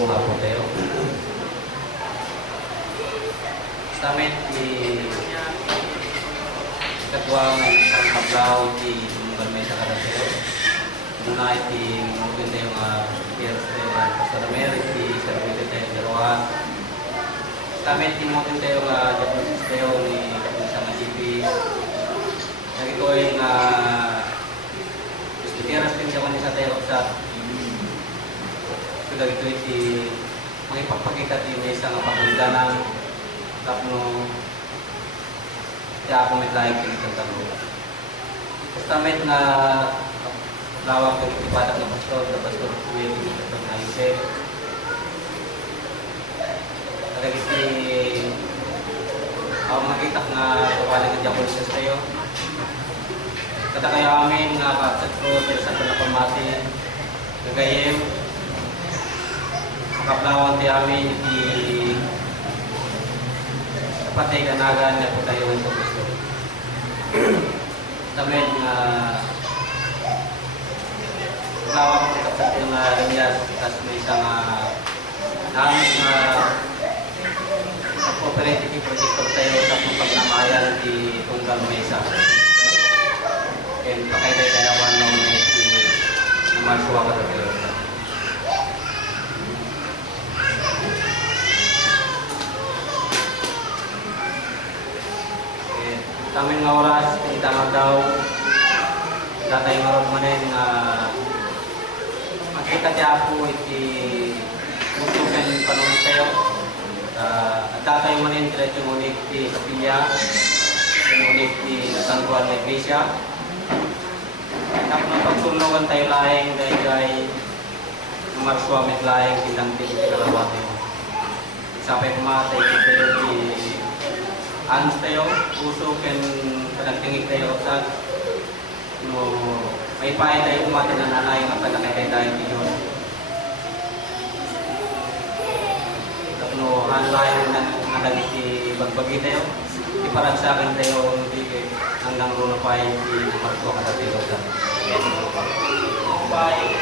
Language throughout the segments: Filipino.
Maayong hapon tayo. Samit di katuang ang kablaw di barmay sa karatero. Muna iti mungkin tayo speakers tayo Pastor Merit di service tayo dalawa. Samit di mungkin tayo Japanese tayo ni Kapitang sa GP. Nagito ay speakers din Japanese sa tayo sa sudah itu iti magipagpakita din may isang pagkulidanan tapno kaya ako may lahat ng tabo. Testament na lawak ng ibadah ng pastor Kuya ng Naisip. Talaga iti ako makita nga kawalan ng Japon sa tayo. Kata kaya amin nga pagsatro sa pamati nagayem makaplawan di amin di kapatay kanagan na po tayo sa gusto. Tamen nga lawak ko kapag yung rimyas tas may isang namin nga cooperative project tayo sa pagnamayan di Tunggal Mesa. And pakaiday tayo naman na masuwa ka tayo. Tamin nga oras, itama daw datay nga ron manin nga makita siya po iti utukan panunod tayo at datay manin diretso ngunit di Kapilya ngunit di Sangkuan na Iglesia tapos pagtulungan tayo lahing dahil magswamit lahing tinangting kinalawat tayo isapay pumatay tayo di anos tayo, puso ken panagtingig tayo sa no may pahay tayo kumati na nanay nga panakay tayo ni Diyos. No hanlayan na nagiti bagbagi tayo, iparagsakan tayo hindi hanggang runo pa hindi marto ka tayo sa. Bye.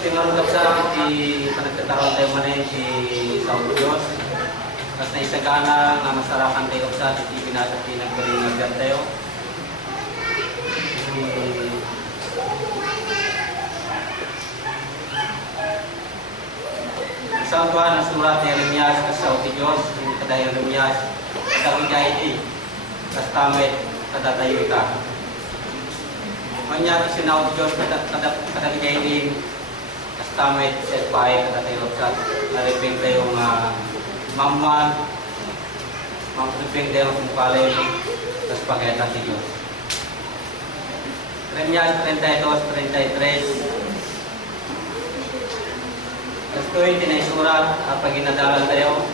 Tingalog sa di panagkataroon tayo manin si Saul Diyos. Tapos na isagana nga masarakan tayo sa di pinasati nagbalingagyan tayo. Sa Tuhan ang surat ni Jeremias sa Saul Diyos, yung kadayo Jeremias, kagigay di, kas tamit kadatayo ka. Manya sinaw Diyos kadagigay di, tamit set pahay kada tayo sa nariping tayo mamman mamriping tayo kung palay tas paketa si Diyos. Jeremias 32-33 tas ito yung tinaisurat at pag inadalan tayo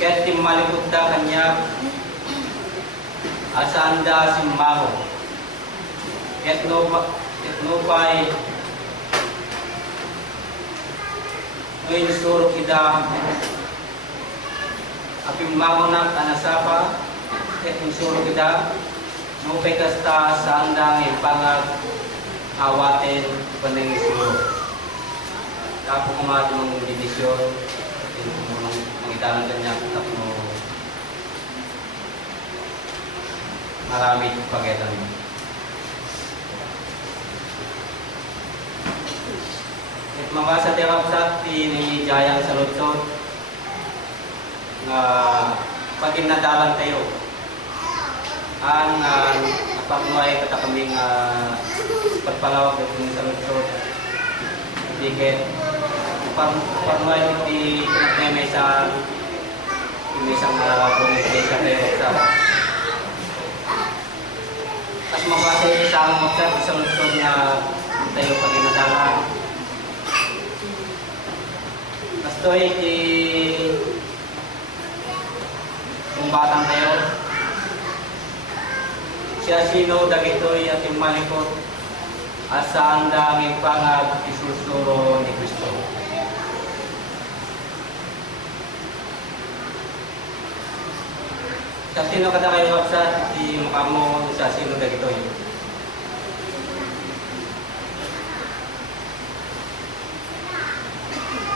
kaya't timalikod da kanya asaan da simbaho kaya't nupay ngayon suro kita apim magunak anasapa at suro kita nupay kasta sa andang ipangag awatin paning suro tapo kumati mong dinisyon mong italang kanya tapno marami pagetan mabasa tayo sa ni Jayang sa Lutsot nga pag inadalan tayo ang napagnuay katakaming pagpalawag ng sa Lutsot dikit pagnuay di pinagmeme sa isang pumigay sa tayo sa as mabasa sa ang magsa sa Lutsot na tayo pag inadalan ito ay kung batang tayo siya sino dagitoy at yung malikot asaan daming pangag isusuro ni Kristo. Sa sino kada kayo sa di mukha mo sa sino dagitoy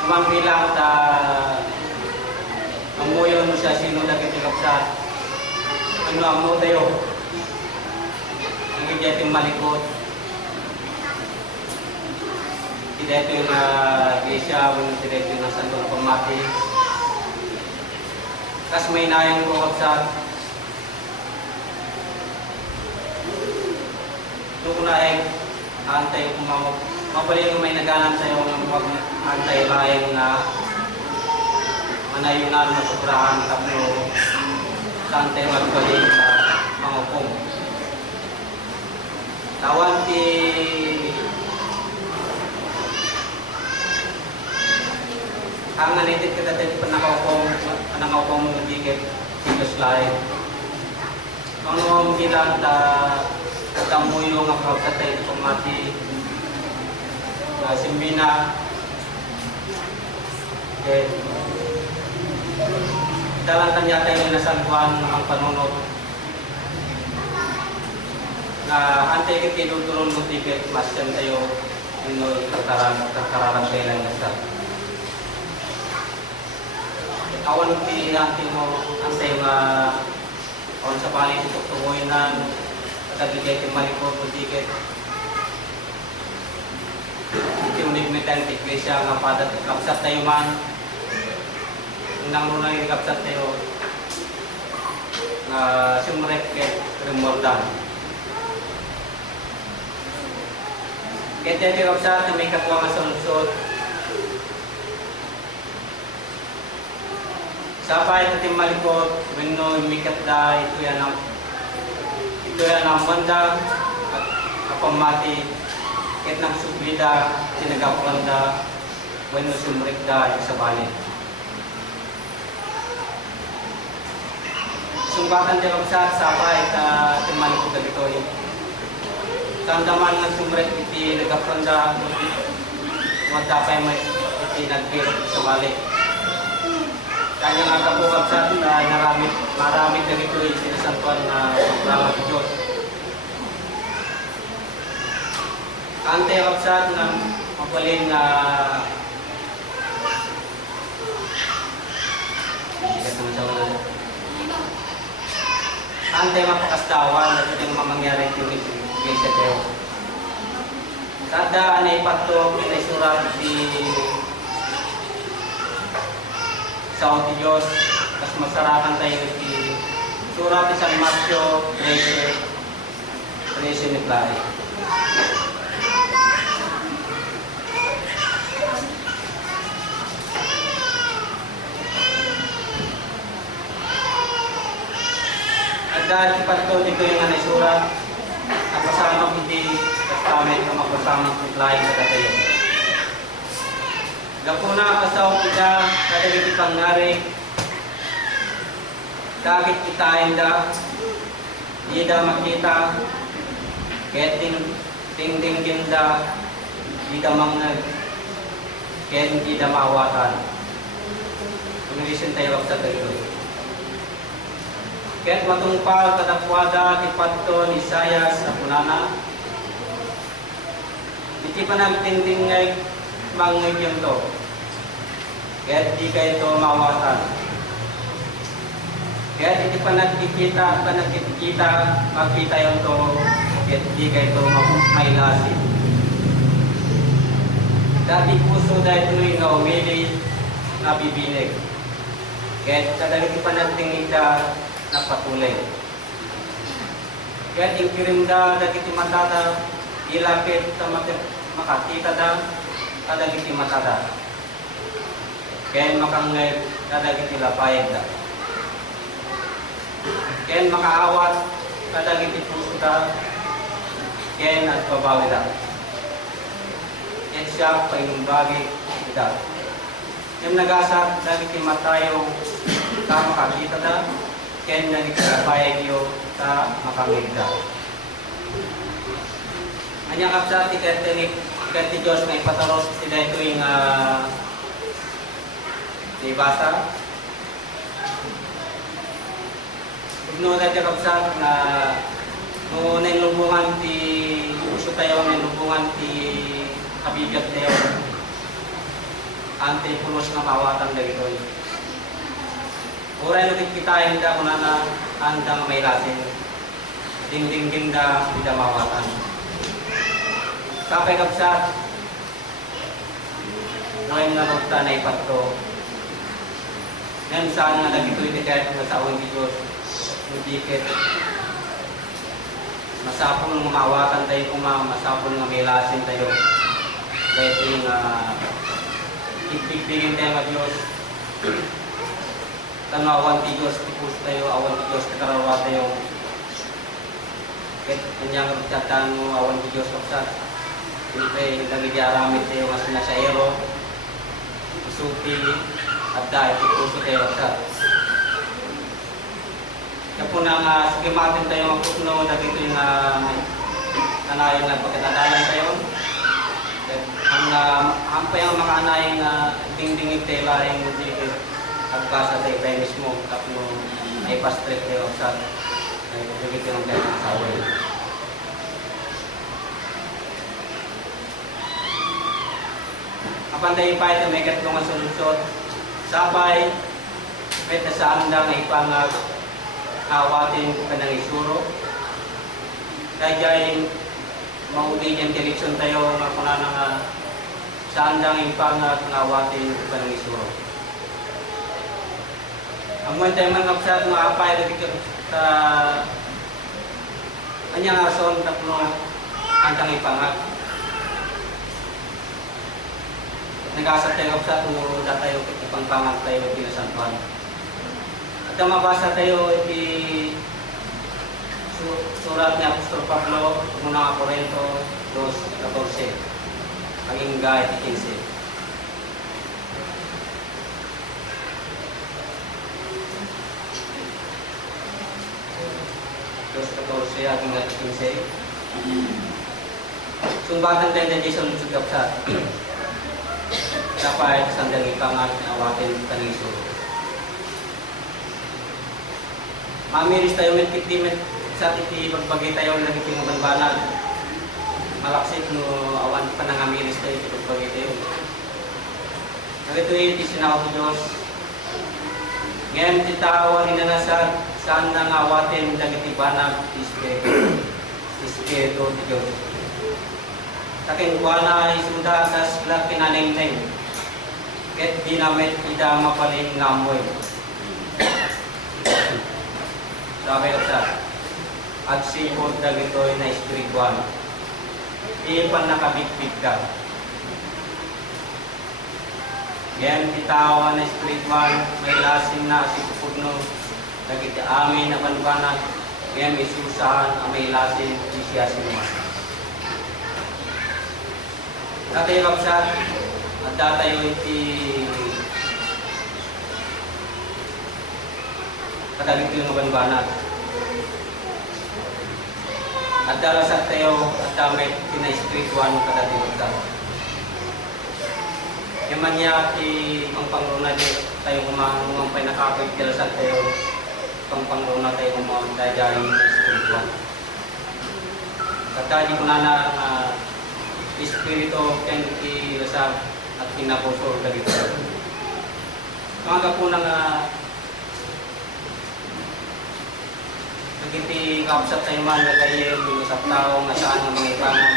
bilang ta amuyon mo siya sino dagiti kapsat. Ano amo tayo? Ang giyating malikot. Tidak itu na Iglesia, tidak itu na Santo Pamati. Kas may nayan ko kapsat. Doon na antay ko mapalin may naganan sa'yo ng antay layang na manayunan na sobrahan tapno sa antay magpalin na mga upong. Tawan ti ang nanitit kita din panangawpong ng dikit silos lain. Ang bilang tamuyo nga pagkatay na pamati simbina dalang kanya tayo na nasalbuhan ang panunod na antay kitidutulong mo dikit mas yan tayo katararang tayo lang nasa awan ti antay mo antay awan sa paling tutukoy na katabigay kong malikot o dikit. Iti unigmitan ti Iglesia nga padat kapsat tayo man. Unang runang kapsat tayo nga sumrek ke remordan. Kaya ti kapsat na may katwa nga solusot. Sapay iti malikot, wenno imikat da ito yan ang banda at kapamati kahit nang sublida, sinagapulan da when sumrik da sa bali. Sumbatan di kapsat sapay timali ko dito tandaman ng sumrik iti nagapulan da matapay may iti nagbiro sa bali. Kanya nga kapo kapsat na maraming na ito yung sinasantuan na programa ng Diyos. Ante kapsat ng mapaling na ante mapakastawan na ito yung mamangyari yung Iglesia Deo. Kada anay pato pinasurat di sa ti Diyos, tas masarakan tayo di surat di San Mateo 13 ni Clary. At dahil ipatito dito yung anay surat, ang kasama hindi testament na magkasama ng Clary sa katayo. Gapuna kasaw kita kadagiti pangnari dagit kitain da di da makita ket ting ginda di da mangag ket di da maawatan kumisin tayo sa tayo ket matungpal kadakwada ti padto ni Isaias sa punana iti panagtinding mangagyan to. Kaya di kayo ito mawatan. Kaya di pa nagkikita, magkita yung to, kaya di kayo ito mailasin. Dati puso dahil tuloy na umili, nabibinig. Kaya kadagiti pa nagtingita, napatuloy. Kaya yung kirimda, dagiti matata, ilapit sa makakita da, kadagiti matada. Kaya makangay kadagiti lapayag da. Kaya makaawat kadagiti puso da. Kaya at babawi da. Kaya siya painumbagi da. Yung nagasat dagiti matayo ta makakita da. Kaya nagiti lapayag yo ta makangay da. Anya kapsa ti Katinik Ganti Diyos na ipataros sila ito yung ibasa. Igno na dyan kapsat na no nailubungan ti uso tayo nailubungan ti kabigat tayo. anti-pulos na mawatan dagitoy. Uray nukit kita hinda kuna na andang may lasin. Dingding ginda hindi mawatan. Kapay kapsat, ngayon nga nagta na ipato. Ngayon saan nga dagitoy di kahit ang nasawang di Diyos. Dikit. Masapol ng mawatan tayo kung masapol ng may lasin tayo. Kahit yung ipigpigin tayo ng Diyos. Tanawan ti Diyos, tipus tayo, awan ti Diyos, katarawa tayo. Kahit kanyang rutatan mo, awan ti Diyos, kapsat. Siyempre, nagigyaramit tayo mas nasyayero. Isuti, at dahil tipuso tayo, kapsat. Kaya po nang sigimatin tayo magpukno, dagito yung kanayon na pagkatadalan tayo. Ang pa yung mga anayang dingdingig tayo lahing dikit. Agkasa tayo tayo mismo, tapos ay pastrip tayo sa dagito yung tayo ng saway. Apan tayo pa ito may katlong solusyon. Sabay, pwede sa andang ipangag awatin ko ka ng isuro. Kaya dyan, mauli niyang direksyon tayo nga kuna nga sa andang ipangag awatin ko ka ng isuro. Ang mga tayo man kapsat mga apay na sa kanyang ason tapno andang ipangag. Nag-asat tayo kapsat mo tayo ipangpangag tayo pinasampan. At ang mabasa tayo surat ni Apostol Pablo, unang Korinto 2:14, hanggang 15. Dos 14 hanggang 15. Sumbatan tayo na Jason Lutsugap sa dapat sandang ipangat na awatin kaniso. Mamiris tayo ng tikdimet sa titi pagbagay tayo ng nagtitingutan banal. Malaksit no awan pa nang amiris tayo pagbagay tayo. Nagito yung itinawag ng Diyos. Ngayon titawa rin na saan nang awatin dagiti banag Espiritu ni Diyos. Takin kuha na isuda sa silang pinaneng-neng. Ket dinamit ida mapaling ngamoy. Sabi ko sa at sipod na gito'y na espiritual. Ipan nakabigpig ka. Yan bitawa na espiritual, may lasing na sipupod no. Nagiti amin na panbanag. Yan isusahan ang may lasing siya sinuman. Tatay kapsat, at datayo iti kadagit yung mabanbanag. At dalasat tayo at damit pina-espirituan kadagit tayo. Yaman niya ang pangruna tayo kumahangungang pinakapit dalasat tayo ang pangruna tayo kumahangungang tayo espirituan. Kaya ko na espiritu kaya ilasab at pinapuso kadagit tayo. Mga po nang nagiti kapsat tayo man nagayil yung sa tao nga saan ang mga ipangan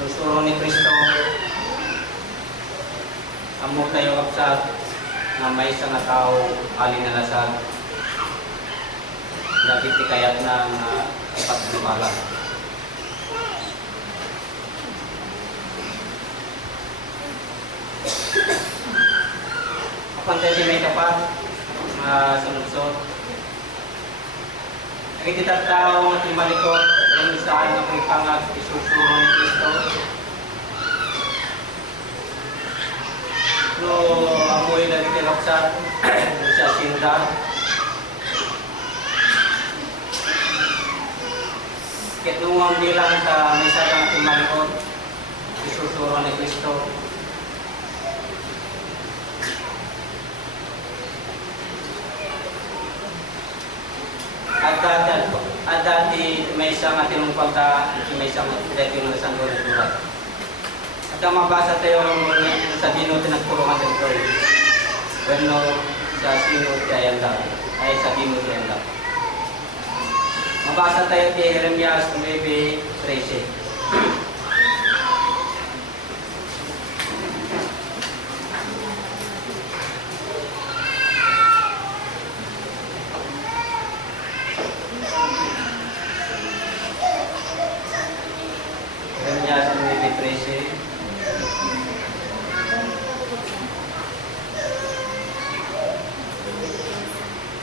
susuro ni Kristo amo tayo kapsat na may isang tao alinalasag nagiti kayat ng ipagpapala. Kapag tayo may kapat sunod-sunod nagititat tao ng timalikot yung saan na may pangag isusuro ni Kristo. So, amoy na itilapsat siya sinda. Kitungong bilang sa may sakang timalikot isusuro ni Kristo. At dati may isang atinong pagka, may isang dati yung nasang doon at durat. At ang mabasa tayo sa dino tinagpulungan dito eh. Bueno, sa sino kayanda ay sa dino kayanda. Mabasa tayo kay Jeremias 9:13. Jeremias 9:13.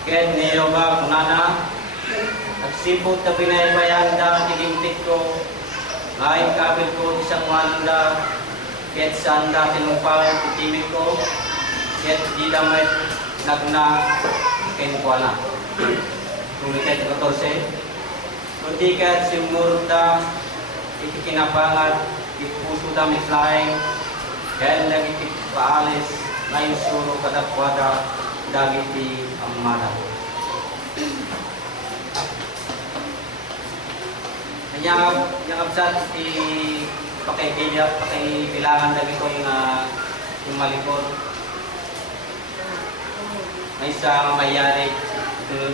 Ken niyo ba kunana nagsipot na pinaybayanda tilimtik ko ngayon kabil ko isang wanda ket sanda tinupal titimik ko ket di damay nagna ken kuana tumikat 14 kundi ket simurda itikinabangat ipuso damit laing ken nagitip paalis ngayon suro kadakwada dagiti amada. Yang absat di pakaibilangan lagi ko yung malikod. May isa mayari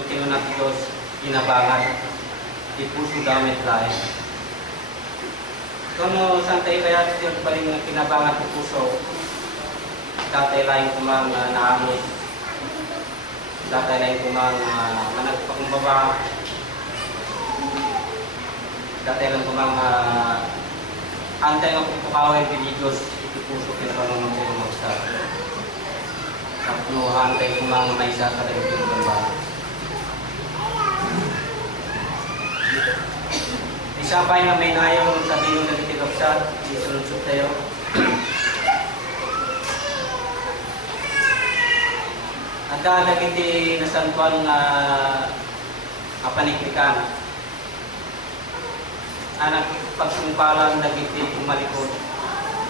tinunak Diyos inabangan di puso damit lain. Kung saan tayo kaya yung paling kinabangan ng puso tatay lain kumang naamit datay lain kumang managpakumbaba datay lang kumang antay ng pagkakawin ni Diyos itipuso kinabanong ng sa'yo magsa sa punuhan tayo kumang may isa ka rin pinagamba isa pa yung may nayong sabihin ng nagtitigapsat isunod-sud tayo. At nagiti nasantuan na paniklikan. Anak pagsumpalan nagiti umalikod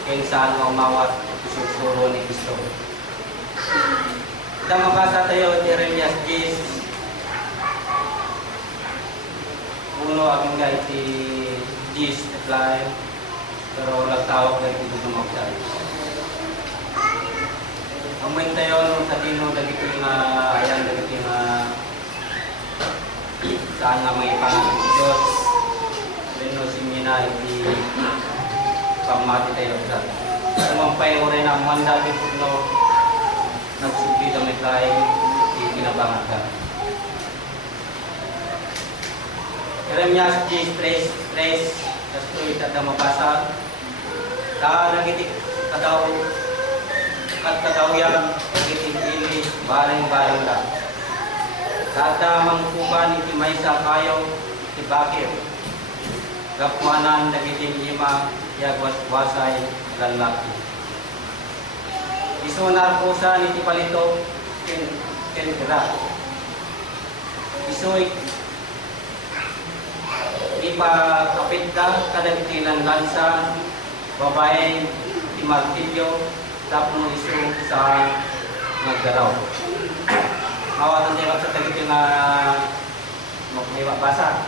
kaya saan umawat susuro ni Kristo. Ito mabasa tayo Jeremias 10. Uno aking gaiti 10 apply pero nagtawag na ito dumagdag. Amoy tayo sa dino dagito yung ayan dagito yung saan nga may pangalan ng Diyos dino simina hindi pamati tayo sa sumampay o rin ang mandali po no nagsubli damit tayo ikinabangat ka Jeremias 10:3 kasto ita mabasa nagiti kadaw at kadawyan itinpili bareng-bareng lang. Kata mangkuban iti maysa kayo ti bakir. Gapwanan nagiting lima yagwas-wasay lalaki. Isunar pusa iti palito kendra. Isoy ipakapit ka kadagitinan lansa babae ti martilyo tapos iso sa nagdalaw. Awatan tayo sa tagit yung basa.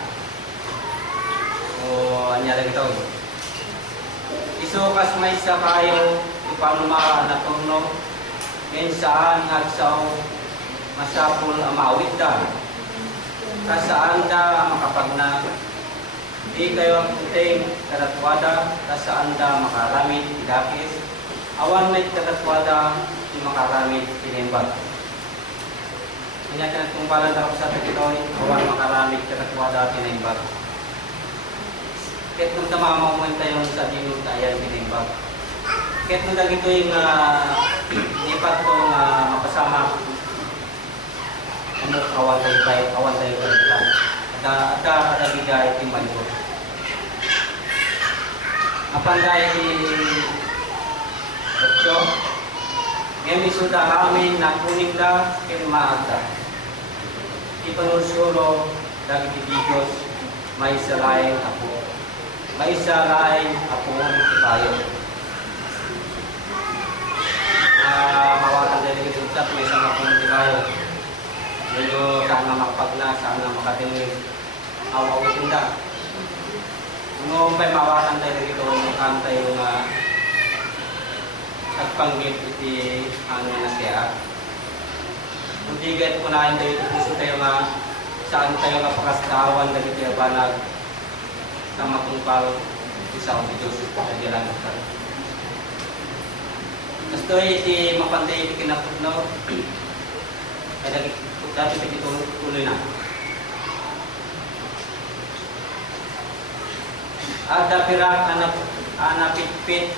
O anya lang ito. Iso kas may sa kayo ipamama na turno ngayon saan agsaw masapul amawit da. Kasaan da makapagna di kayo ang puting karatwada kasaan da makaramit idakis awan may katatwada yung makaramit tinimbag. Kanya ka nagkumpalan na sa tagitoy, awan makaramit katatwada tinimbag. Kahit nung tamamamuin tayo sa dinong tayan tinimbag. Kahit nung dagito yung nipat ko mapasama awan tayo kayo. At kadagigay timbag ko. Apanday Ocho, ngayon isuda amin na kuning da kinmaagda. Ipanusuro dagiti Diyos may salain ako. May salain ako tayo. Mawatan din ito sa may sama kong tayo. Medyo sana makapagla, sana makatingin. Awawitin da. Kung may mawatan tayo dito, makanta yung nagpanggit iti ano na siya. Hindi kahit kunahin tayo gusto tayo nga saan tayo napakastawan na iti abanag na matungpal isa o Diyos na gilangat ka. Gusto iti mapantay iti kinaputno ay dati iti tuloy na. Ada pirak anapitpit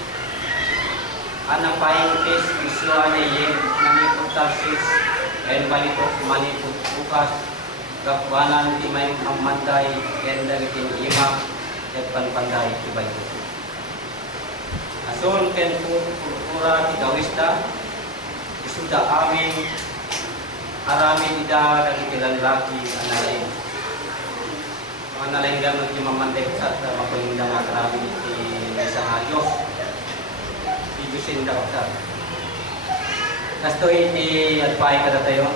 anapaingkis iswa niya yin naniputasis en balitok maniput bukas kapwanan di may mamanday en dagitin ima at panpanday ibalik. Asul ken pura di gawista isuda amin aramin ida dagitilan laki analain. Mga nalainggam ng mamanday sa mapalindang aramin iti isang Diyos. Ibusin daw sa. Nasto iti adpay kada tayo.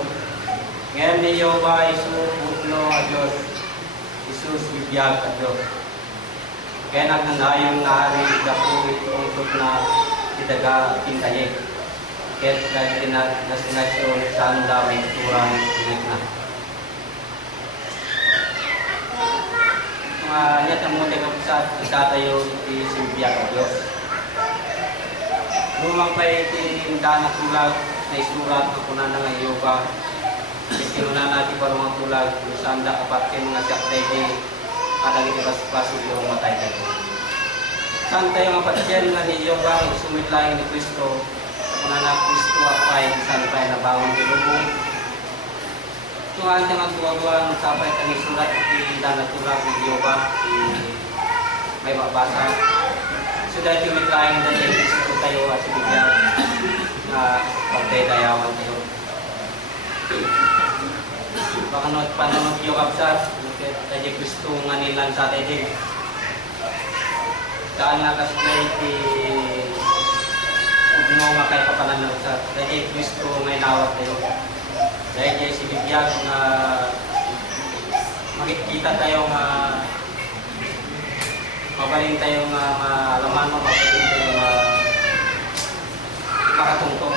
Ngayon niyo ba isu butno a Diyos. Isus bibiyag a Diyos. Kaya nagnanayong nari dapurit ungkot na idaga kintaye. Kaya kahit nasinasyon saan dami turang sinig na. Niya tamo tayo sa itatayo iti simbiyag a Diyos. Lumang pa iti danak tulag na isurat na kunan nga iyo ba. Ikinunan natin parang mga tulag sanda kapat kayo mga siyak di kadang iti pasipasig yung matay tayo. Saan tayo nga patyan nga ni iyo ba sumit laing ni Kristo kunan na Kristo apay saan tayo nabangon di lubong. Tuhan nga tuwa-tuwa ng sapay tayo isurat iti danak tulag ni iyo ba may mabasa. So dahil yung mitlaing na yung tayo at ibigyan na pagdadayawan tayo. Pakanot pananot yung kapsat, kaya Kristo nga nilan sa atin din. Daan nga kasulay iti udno nga kay kapananot sa kaya Kristo nga inawat tayo. Dahil kaya sinibiyag na makikita tayo nga mabalin tayo nga maalaman mo, mabalin tayo nga makatungtong.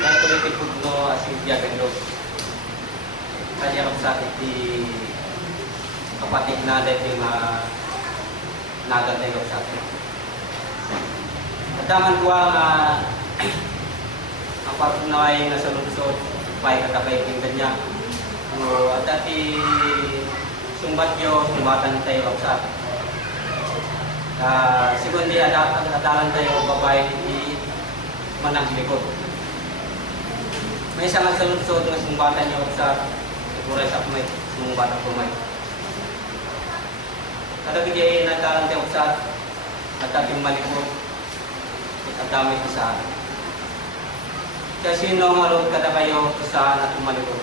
Dahil tulitin po no asibiyag ang Diyos. Kaya kung sa atin di kapatid na dahil yung nagal tayo sa atin. At daman ko ang patunaw na sa lunsod, pa'y katabay yung ganyan. At dati sumbat nyo, sumbatan tayo sa atin. Siguro hindi adalan tayo babae hindi managlikod. May isang salunsod na sumbatan niyo sa siguro sa kumay, sumbatan kumay. Kada bigay nagdalan tayo sa at ating malikod at dami ko sa akin. Kaya sino nga kada kayo sa ating malikod?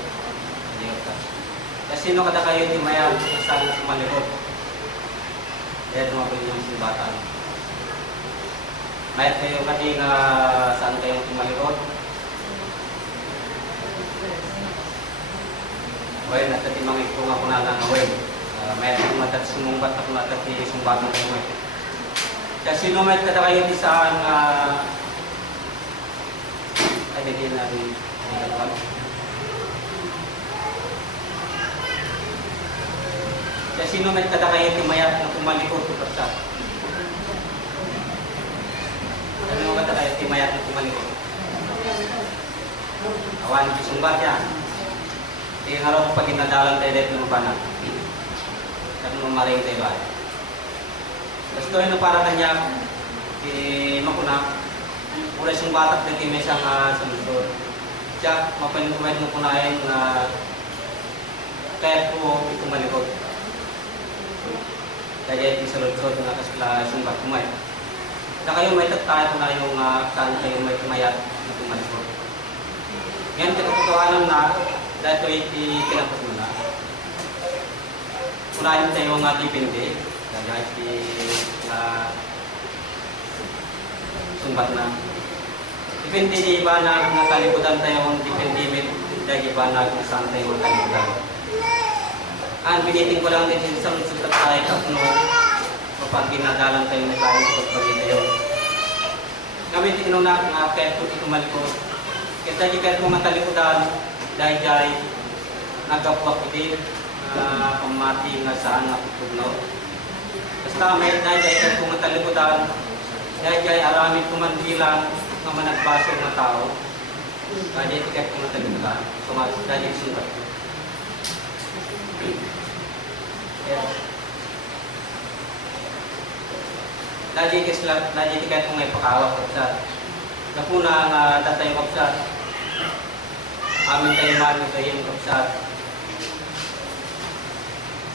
Kaya sino kada kayo timayag sa ating malikod? Kaya tumabili yung simbatan. Mayat kayo kasi nga saan kayong tumalikod. Well, natatimang ito nga kuna lang away. Mayat kong natat sumumbat ako natat di sumbatan kayo. Kasi no mayat kada kayo di saan ay hindi natin kasi no may kada kayo timayat na tumalikod ko sa. Ano kada kayo timayat na tumalikod? Awan di sumbat yan. Di harap pag inadalan tayo dito ng banak. Kaya mamaling tayo ay. Gusto yun para kanya makuna. Ulay sumbatak na may isang salusod. Siya mapanukumet mo kunain na kaya po tumalikod. Kaya ito sa lunsod na kasila sumbat kumay. Na kayo may tayo na yung saan kayo may tumayat na tumalikod. Ngayon katotohanan na dahil ito pinapos mo na. Unahin tayo nga dipindi. Kaya ito sumbat na. Dipindi di ba na nakalimutan tayo ang dipindi dahil iba na saan tayo nakalimutan. Ang pinitin ko lang din sa lunsod at tayo kapno kapag ginagalan tayo na tayo kapag tayo. Kami tinuna nga kahit kung itumalikod. Kita di kahit kung matalikodan, dahil nagkapwak din pamati nga saan nakutugnaw. Basta may dahil kahit kung matalikodan, dahil aramid kumandilang nga managbasong na tao. Dahil kahit kung matalikodan, dahil sunod. Dahil kahit kung may pakawak kapsat. Napuna nga tatay kapsat. Amin tayo mali tayo yung kapsat.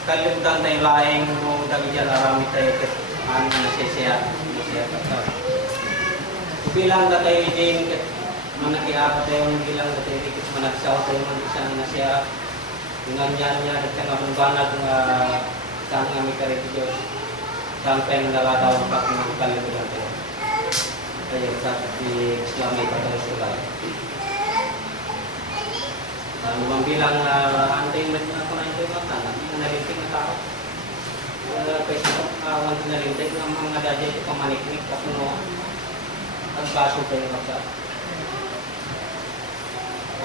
Kalimutan tayo laing nung dami dyan arami tayo kat amin na nasisiya kapsat. Bilang na tayo din kat manakiapa tayo ng bilang na tayo dikit managsaw tayo man na siya. Dengan niya at nga banag nga saan nga may karito Diyos. Sampai nagkakataw ang pagkakalimutan tayo. Kaya sa Islamay patalas ko tayo. Lumang bilang antay mo na kunain ko yung mata, hindi na nalintik na tao. Kasi kawan na nalintik ng mga dadya ito pamaniknik kapuno. Ang baso tayo kapsa.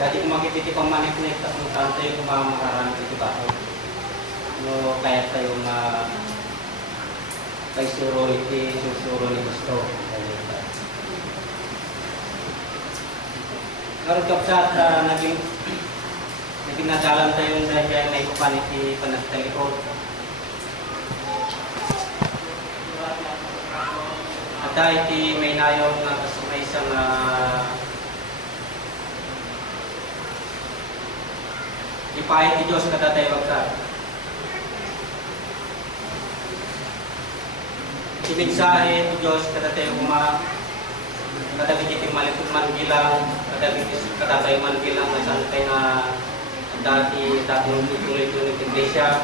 Dati kung makikita pamaniknik tapos tayo kung makarami ito baso. No, kaya tayo kay suro ni gusto. Karon kapsat naging nadalan tayo dahil may kupaniti panagtalikod. At dahil may nayong may isang ipahit ni Diyos kada tayo kapsat. Ibigsahe ni Diyos kada tayo kada bigiting malikod man gilang, kada tayo man gilang na saan tayo na dati tuloy-tuloy ng iglesia.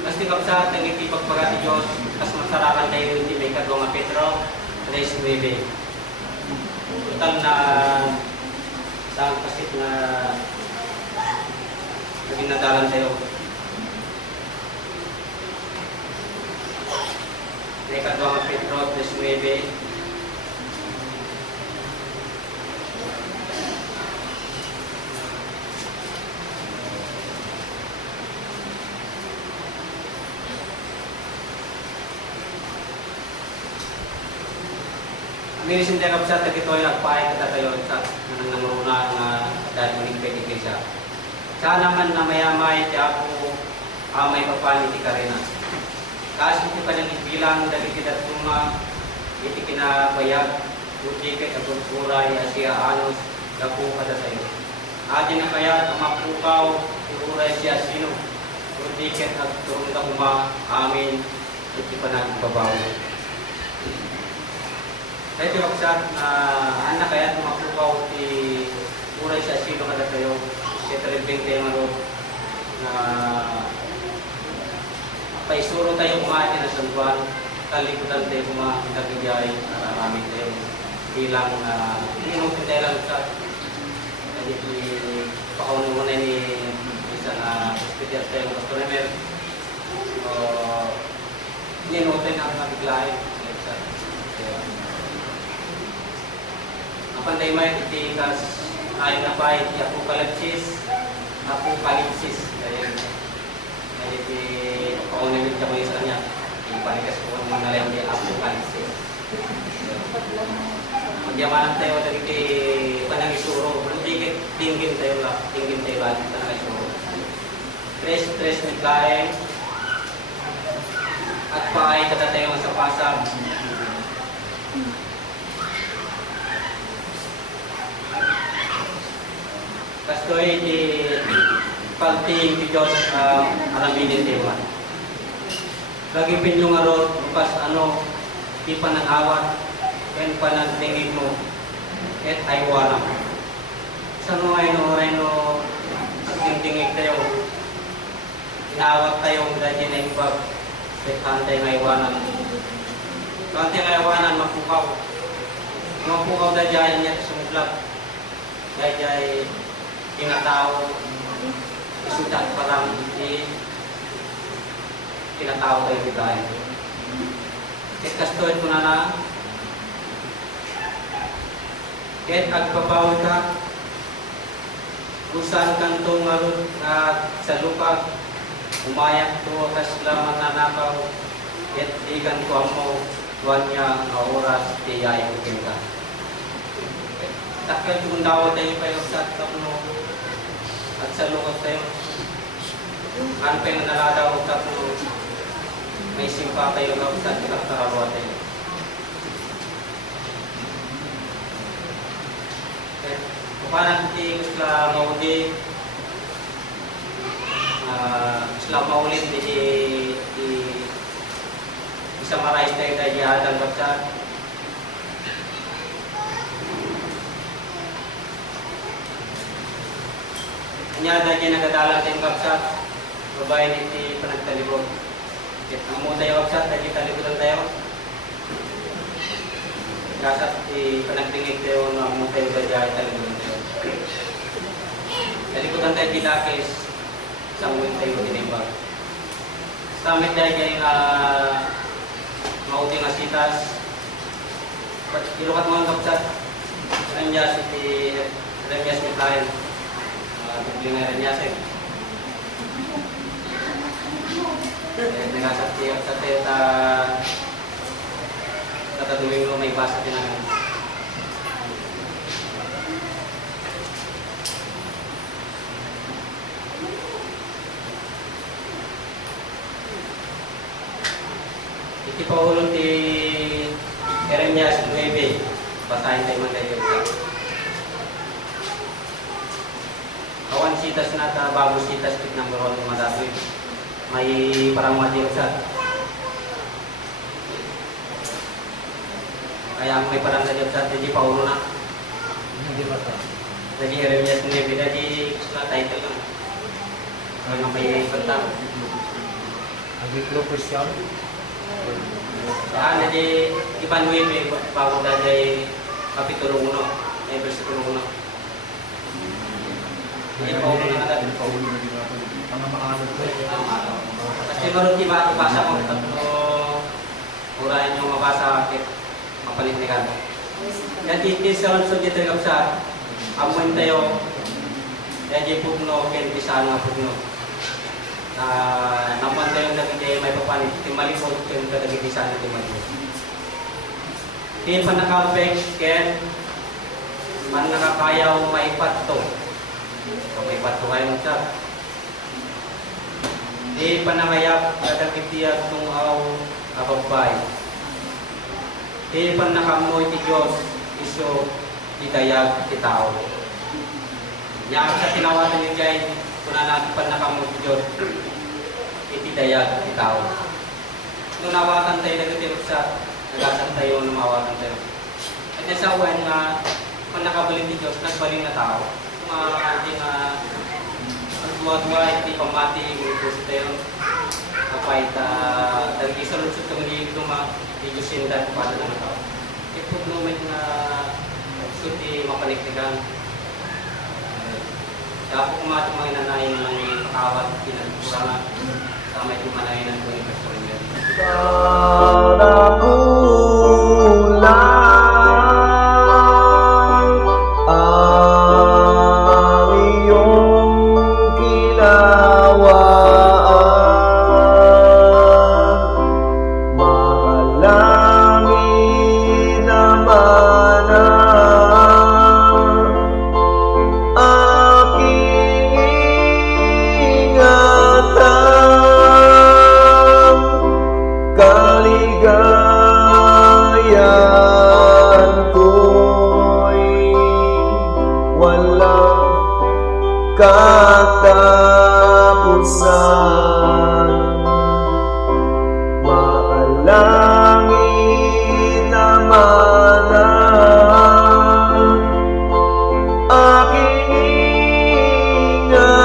Mas tingkap sa nagitipag pagkati Diyos, mas masarakan tayo hindi may kadwa nga Pedro, Tres 9. Total na saan pasit na naging nadalan tayo. May kadwa nga Pedro, Tres 9. Minisin tayo kapsat, nagkitoy nagpahay kita tayo sa nananguruna nga dahil maning pwede siya. Sana naman na mayamay, tiya ako may papani ti karena. Kasi iti pa nang ibilang dahil kita tuma, iti kinabayag, utikit at kuray, asya anos, dapo kada sayo. Adi na kaya, mapukaw, kuray siya sino, utikit at turong kuma, amin, iti pa nang babaw. Kaya ito kapsat na anak kaya tumapukaw ti uray sa sino kada kayo si Tribing tayo nga na paisuro tayo kumain na San Juan kalikutan tayo kumakagigay maraming tayo bilang inumpi tayo lang sa kaya pakaunin mo na ni isa na hospital tayo Pastor Emer ninutin ang nabiglahin Panday may itikas ay napay di Apokalipsis. Kaya iti paunimit ka mo yung sa kanya. Ipalikas ko ng mga lalang di Apokalipsis. Magyamanan tayo dali iti panangisuro. Hindi tingin tayo lang. Tingin tayo lang panangisuro. Tres nagkain. At paay kada tayo sa pasag. Kastoy di pagting ti Diyos alamin din man. Lagi pinyong arot, bukas di panangawat, ken panagtingin mo, et aywana. Sa mga reno, tingtingig tayo, inawat tayo dahil na ibag, et hantay ng aywanan. Hantay ng aywanan, mapukaw. Mapukaw dahil niya sumuglap. Dahil kinatao, isudat parang kinatao tayo dahil. kastoy ko na ket agpabawi ka usan kantong ngarod at sa lupag umayak to kasla mananakaw ket igan ko amo tuwan niya nga oras tiyay ko ka takal kung daw tayo pa yung sa tapno at sa lukot tayo ano pa yung naladaw tapno may simpa tayo na sa kitang tarawa tayo parang hindi sila mauli sila maulit di isa marais tayo tayo dihadan kapsat niya dahil nagadala tayong kapsat babae niti panagtalibog ang mo tayo kapsat dahil talibutan tayo kasat di panagtingig tayo na mo tayo dahil talibutan tayo talikutan tayo kilakis sa uwin tayo tinimbag samit dahil kayo nga mauti nga sitas ilukat mo ang kapsat Renyas iti Renyas Mitlayan bibili nga Renyas nagasat siya sa tayo tatatuloy mo may basa tinagan iti paulong ti Jeremias 9 basahin tayo magkayo awan sitas na bago sitas kit number 1 kumadasoy may parang matiyosan kaya may parang matiyosan hindi paulo na hindi ba ito? Jadi Jeremias 9 jadi sila title lang kaya may pantang Agiklo Christian jadi ipan 9 bago dahil kapitulo 1 ay versikulo 1 Ini paulo na natin. Paulo na din ako. Ang maanod ko. Kasi marunong ibasa mo tatlo urayan yung mabasa kit mapalit ni kan. Yan titis sa unsod dito yung kapsa. Amuin tayo. Yan yung pugno ken bisa nga pugno. Naman tayo nagigay may papalit. Timalipod yung kadagigisa na timalipod. Hindi pa nakapeg ken man nakakayaw maipat to. Kung may pato kayo siya. Di panangayap kadagitiyak nung aw ababay. Di panakamoy ti Diyos iso itayag ti tao. Yang sa tinawatan niyo dyan, kung natin panakamoy ti Diyos itidayag ti tao. Nung nawakan tayo nagatirok sa nagasan tayo numawakan tayo. At sa uwan na panakabalik ti Diyos, nagbaling na tao. Hindi nga dua-dua hindi pamati yung tayo kapay dahil isa-lusot kang hindi ma-iusin dahil pada na tao. Ito moment na suti mapaniktigan. Kaya po kumati mga inanayin ng pakawat pinagkurangan sa may kumanayin ng kong ipagsurin. Katapusan, maalangin naman ang aking ingatan,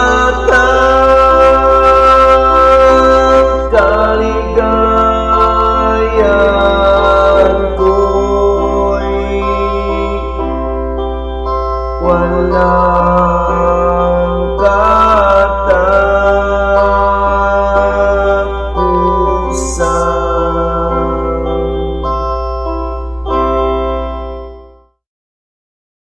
kaligayahan ko'y wala.